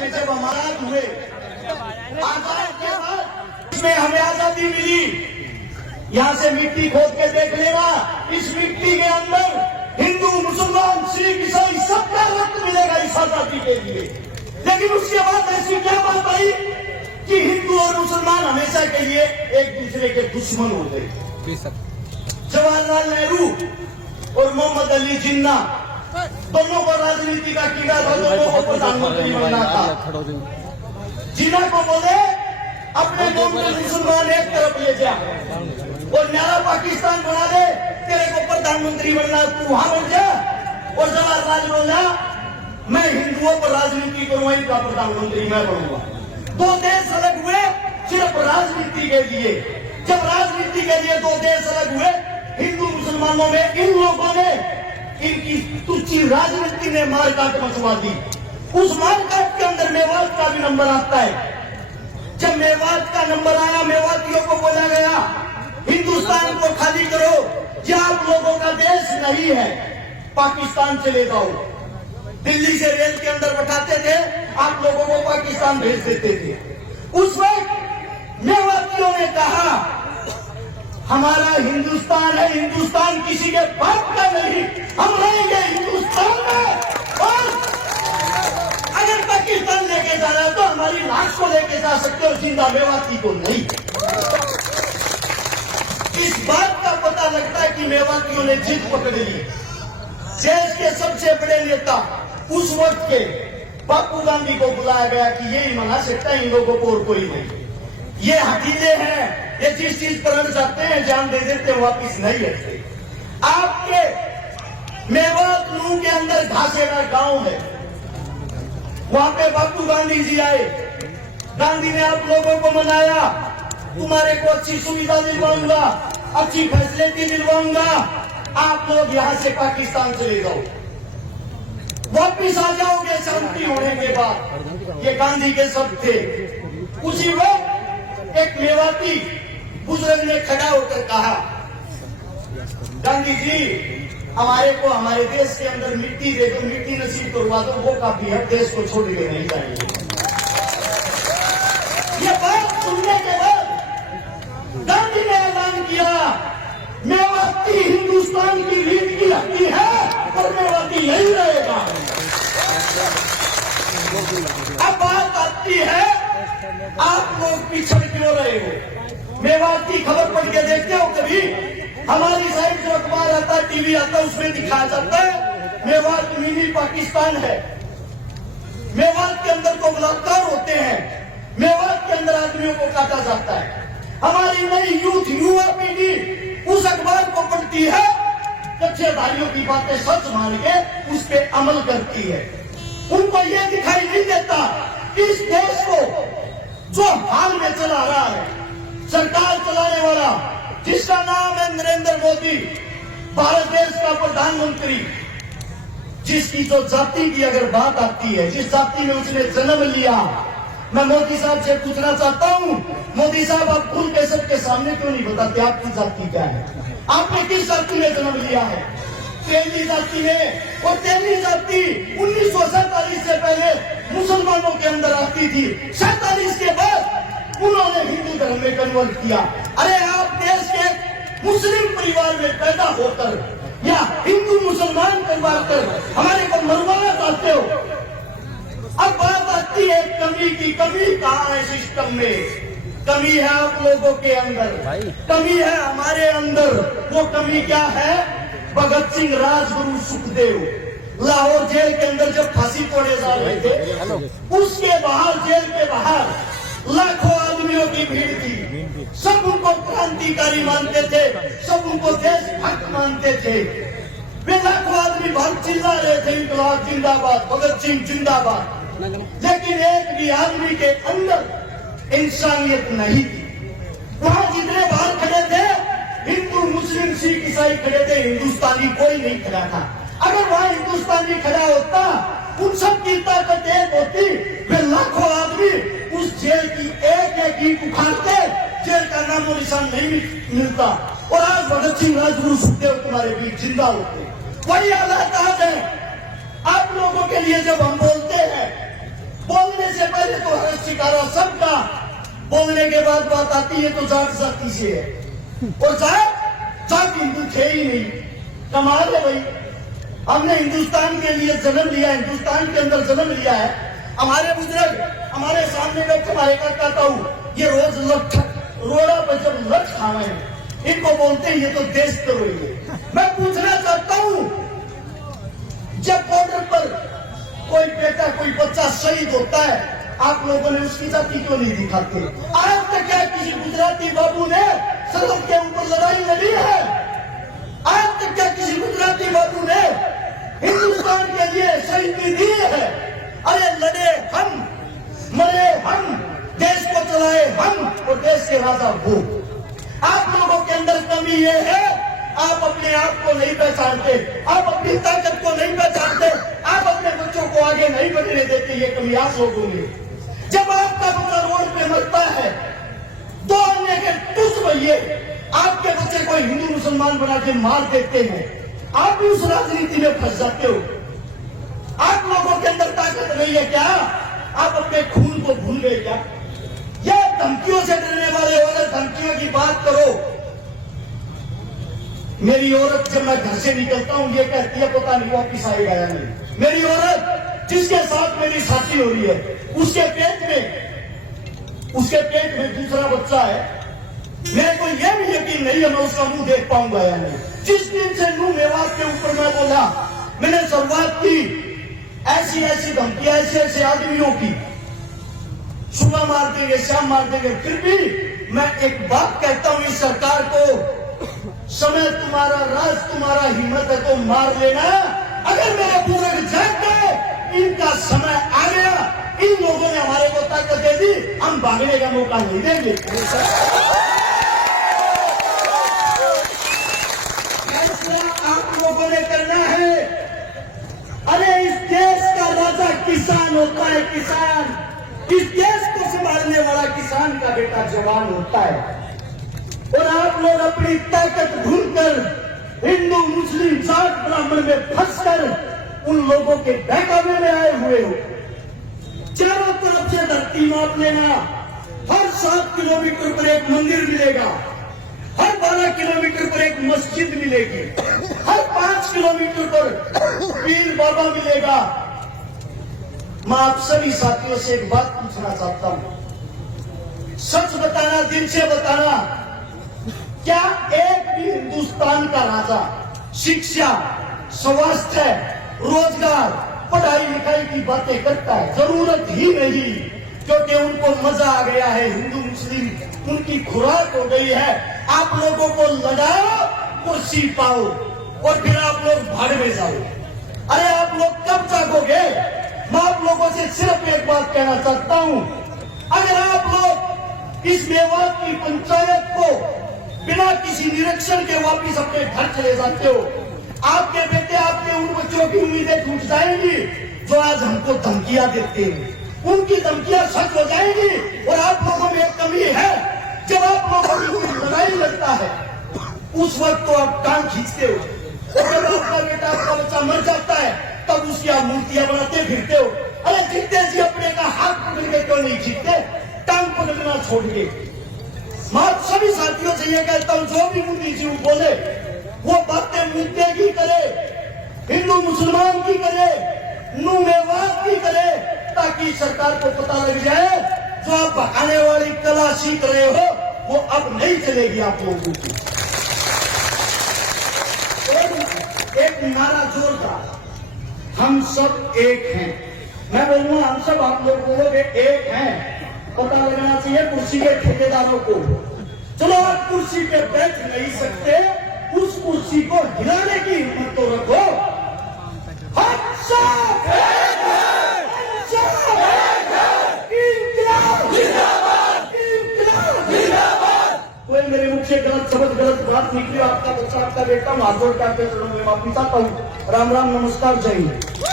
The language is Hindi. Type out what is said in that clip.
में जब हमारा हुए आजाद के बाद इसमें हमें आजादी मिली। यहाँ से मिट्टी खोद के देख लेना, इस मिट्टी के अंदर हिंदू मुसलमान सिख ईसाई सबका रक्त मिलेगा इस आजादी के लिए। लेकिन उसके बाद ऐसी क्या बात आई कि हिंदू और मुसलमान हमेशा के लिए एक दूसरे के दुश्मन हो गए। जवाहरलाल नेहरू और मोहम्मद अली जिन्ना दोनों को राजनीति का कीड़ा था, दोनों को प्रधानमंत्री बनना था। जिन्ना को बोले अपने मुल्क में मुसलमान एक तरफ ले जा और न्यारा पाकिस्तान बना दे, तेरे को प्रधानमंत्री बनना, तू वहां बन जा। और जवाहरलाल बोला मैं हिंदुओं पर राजनीति करूंगा, इनका प्रधानमंत्री मैं बनूंगा। दो देश अलग हुए सिर्फ राजनीति के लिए। जब राजनीति के लिए दो देश अलग हुए, हिंदू मुसलमानों में इन लोगों ने इनकी तुच्छी राजनीति ने मारकाट मचवा दी। उस मारकाट के अंदर मेवात का भी नंबर आता है। जब मेवात का नंबर आया, मेवातियों को बोला गया हिंदुस्तान को खाली करो, ये आप लोगों का देश नहीं है, पाकिस्तान चले जाओ। दिल्ली से रेल के अंदर बैठाते थे, आप लोगों को पाकिस्तान भेज देते थे। उस वक्त मेवातियों ने कहा हमारा हिंदुस्तान है, हिंदुस्तान किसी के बाप का नहीं, हम रहेंगे हिंदुस्तान में। और अगर पाकिस्तान लेके जाना है तो हमारी लाश को लेके जा सकते हो, जिंदा मेवाती को नहीं। इस बात का पता लगता है कि मेवातियों ने जिद पकड़ ली। देश के सबसे बड़े नेता उस वक्त के बापू गांधी को बुलाया गया कि यही मना सकता है इन लोगों को और कोई नहीं। ये हकीले हैं, ये जिस चीज पर अड़ जाते हैं जान दे देते हैं, वापिस नहीं लेते। आपके मेवात लू के अंदर घासेड़ा गांव है, वहां पे बापू गांधी जी आए। गांधी ने आप लोगों को मनाया, तुम्हारे को अच्छी सुविधा दिलवाऊंगा, अच्छी फैसिलिटी दिलवाऊंगा, आप लोग यहां से पाकिस्तान चले जाओ, वापिस आ जाओगे शांति होने के बाद। ये गांधी के शब्द थे। उसी वक्त एक मेवाती बुजुर्ग ने खड़ा होकर कहा गांधी जी हमारे को हमारे देश के अंदर मिट्टी दे दो, मिट्टी नसीब करवा दो, वो काफी है, देश को छोड़ के नहीं जाएंगे। ये बात सुनने के बाद गांधी ने ऐलान किया मेवाती हिंदुस्तान की रीढ़ की हड्डी है और मेवाती यही रहेगा। अब बात आती है आप लोग पिछड़ क्यों रहे हो? मेवात की खबर पढ़ के देखते हो कभी? हमारी साइड जो अखबार आता है, टीवी आता है, उसमें दिखाया जाता है मेवात मिनी पाकिस्तान है, मेवात के अंदर को बलात्कार होते हैं, मेवात के अंदर आदमियों को काटा जाता है। हमारी नई यूथ युवा पीढ़ी उस अखबार को पढ़ती है, कच्चेधारियों की बातें सच मान के उस पर अमल करती है। उनको ये दिखाई नहीं देता कि इस देश को जो हाल में चला रहा है, सरकार चलाने वाला जिसका नाम है नरेंद्र मोदी, भारत देश का प्रधानमंत्री, जिसकी जो जाति की अगर बात आती है, जिस जाति में उसने जन्म लिया, मैं मोदी साहब से पूछना चाहता हूं, मोदी साहब आप खुल के सबके सामने क्यों नहीं बताते आपकी जाति क्या है? आपने किस जाति में जन्म लिया है? तेली जाति में। और तेली जाति 1947 से पहले मुसलमानों के अंदर आती थी, 47 के बाद उन्होंने हिंदू धर्म में कन्वर्ट किया। अरे आप देश के मुस्लिम परिवार में पैदा होकर या हिंदू मुसलमान परिवार कर हमारे को मरवाना चाहते हो। अब बात आती है कमी की। कमी कहाँ है सिस्टम में? कमी है आप लोगों के अंदर, कमी है हमारे अंदर। वो कमी क्या है? भगत सिंह, राजगुरु, सुखदेव लाहौर जेल के अंदर जब फांसी तोड़े जा रहे थे, उसके बाहर, जेल के बाहर लाखों आदमियों की भीड़ थी। सब उनको क्रांतिकारी मानते थे, सब उनको देशभक्त मानते थे। वे लाखों आदमी बाहर चिल्ला रहे थे इंकलाब जिंदाबाद, भगत सिंह जिंदाबाद। लेकिन एक भी आदमी के अंदर इंसानियत नहीं थी। वहां जितने बाहर खड़े थे, हिंदू, मुस्लिम, सिख, ईसाई खड़े थे, हिंदुस्तानी कोई नहीं खड़ा था। अगर वहां हिंदुस्तानी खड़ा होता, उन सब की ताकत एक होती, वे लाखों आदमी उस जेल की एक एक ईंट उखाड़ते, जेल का नामो निशान नहीं मिलता, और आज भगत सिंह, राजगुरु, सुखदेव तुम्हारे बीच जिंदा होते। वही हालात आज है आप लोगों के लिए। जब हम बोलते हैं, बोलने से तो हर शिकारा सबका, बोलने के बाद बात आती है तो जाट जाति से है, और जाट हिंदू थे ही नहीं। कमाल है भाई, हमने हिंदुस्तान के लिए जन्म लिया, हिंदुस्तान के अंदर जन्म लिया है। हमारे बुजुर्ग हमारे सामने बैठे हमारे का कहता हूं, ये रोज रोड़ा पर जब लठ खावे इनको बोलते हैं ये तो देश द्रोही है। मैं पूछना चाहता हूं, जब बॉर्डर पर कोई बेटा कोई बच्चा शहीद होता है, आप लोगों ने उसकी जाति क्यों नहीं दिखाते? आज तक क्या किसी गुजराती बाबू ने सरहद के ऊपर लड़ाई लड़ी है? आज तक क्या किसी गुजराती बाबू ने हिंदुस्तान के लिए शहीदी दी है? अरे लड़े हम, मरे हम, देश को चलाए हम और देश के राजा वो। आप लोगों के अंदर कमी ये है, आप अपने आप को नहीं पहचानते, आप अपनी ताकत को नहीं पहचानते, आप अपने बच्चों को आगे नहीं बढ़ने देते। ये कमी आप लोगों में। जब आपका बच्चा रोड पे मरता है, दो अन्य के टुस भैये आपके बच्चे को हिंदू मुसलमान बना के मार देते हैं, आप भी उस राजनीति में फंस जाते हो। आप लोगों के अंदर ताकत नहीं है क्या? आप अपने खून को भूल गए क्या? या धमकियों से डरने वाले हो? अगर धमकियों की बात करो, मेरी औरत जब मैं घर से निकलता हूं ये कहती है पता नहीं वापिस आएगा या नहीं। मेरी औरत जिसके साथ मेरी शादी हो रही है, उसके पेट में दूसरा बच्चा है, मेरे को यह भी यकीन नहीं है मैं उसका मुंह देख पाऊंगा या नहीं। जिस दिन से नूह मेवात के ऊपर मैं बोला, मैंने शुरुआत की ऐसी ऐसी धमकियां ऐसे आदमियों की, सुबह मार देंगे शाम मार देंगे, फिर भी मैं एक बात कहता हूं इस सरकार को, समय तुम्हारा राज तुम्हारा, हिम्मत है तो मार लेना। अगर मेरे बुजुर्ग जाग गए, इनका समय आ गया, इन लोगों ने हमारे को ताकत दे दी, हम भागने का मौका नहीं देंगे। आप लोगों ने करना है। अरे इस देश का राजा किसान होता है, किसान। इस देश को संभालने वाला किसान का बेटा जवान होता है। और आप लोग अपनी ताकत भूलकर हिंदू मुस्लिम जाट ब्राह्मण में फंसकर उन लोगों के बहकावे में आए हुए हो। चारों तरफ से धरती माप लेना, हर 7 किलोमीटर पर एक मंदिर मिलेगा, हर 12 किलोमीटर पर एक मस्जिद मिलेगी, हर 5 किलोमीटर पर पीर बाबा मिलेगा। मैं आप सभी साथियों से एक बात पूछना चाहता हूं, सच बताना, दिल से बताना, क्या एक भी हिंदुस्तान का राजा शिक्षा, स्वास्थ्य, रोजगार, पढ़ाई लिखाई की बातें करता है? जरूरत ही नहीं, क्योंकि उनको मजा आ गया है। हिंदू मुस्लिम उनकी खुराक हो गई है। आप लोगों को लगाओ, कुर्सी पाओ और फिर आप लोग भाड़ में जाओ। अरे आप लोग कब जागोगे? मैं आप लोगों से सिर्फ एक बात कहना चाहता हूं, अगर आप लोग इस मेवात की पंचायत को बिना किसी निरीक्षण के वापिस अपने घर चले जाते हो, आपके बेटे आपके उन बच्चों की उम्मीदें टूट जाएंगी जो आज हमको धमकियां देते हैं। उनकी धमकियां सच हो जाएंगी। और आप लोगों में एक कमी है, जब आप लोगों की कोई लड़ाई लगता है उस वक्त तो आप टांग खींचते हो, और जब आपका बेटा आपका बच्चा मर जाता है तब उसकी आप मूर्तियां बनाते फिरते हो। अरे जीतते जी अपने का हाथ पकड़ के क्यों नहीं जीतते, टांग पकड़ना छोड़ के? मैं सभी साथियों से ये कहता हूं, जो भी मुद्दे जी बोले वो बातें मुद्दे की करे, हिंदू मुसलमान की करे, नूह मेवात की करे, ताकि सरकार को पता लग जाए जो आप भगाने वाली कला सीख रहे हो वो अब नहीं चलेगी आप लोगों की। एक नारा जोरदार, हम सब एक हैं। मैं बोलूंगा हम सब, आप लोग बोलोगे एक हैं। पता लगना चाहिए कुर्सी के ठेकेदारों को। चलो आप कुर्सी पे बैठ नहीं सकते, उस कुर्सी को हिलाने की हिम्मत तो रखो। हम सब एक हैं, हम सब एक हैं। इंकलाब जिंदाबाद, इंकलाब जिंदाबाद। कोई मेरे मुख से गलत शब्द गलत बात निकली, आपका बच्चा आपका बेटा, हाथ जोड़ के आपके चरणों में माफी चाहता हूँ। राम राम, नमस्कार, जय हिंद।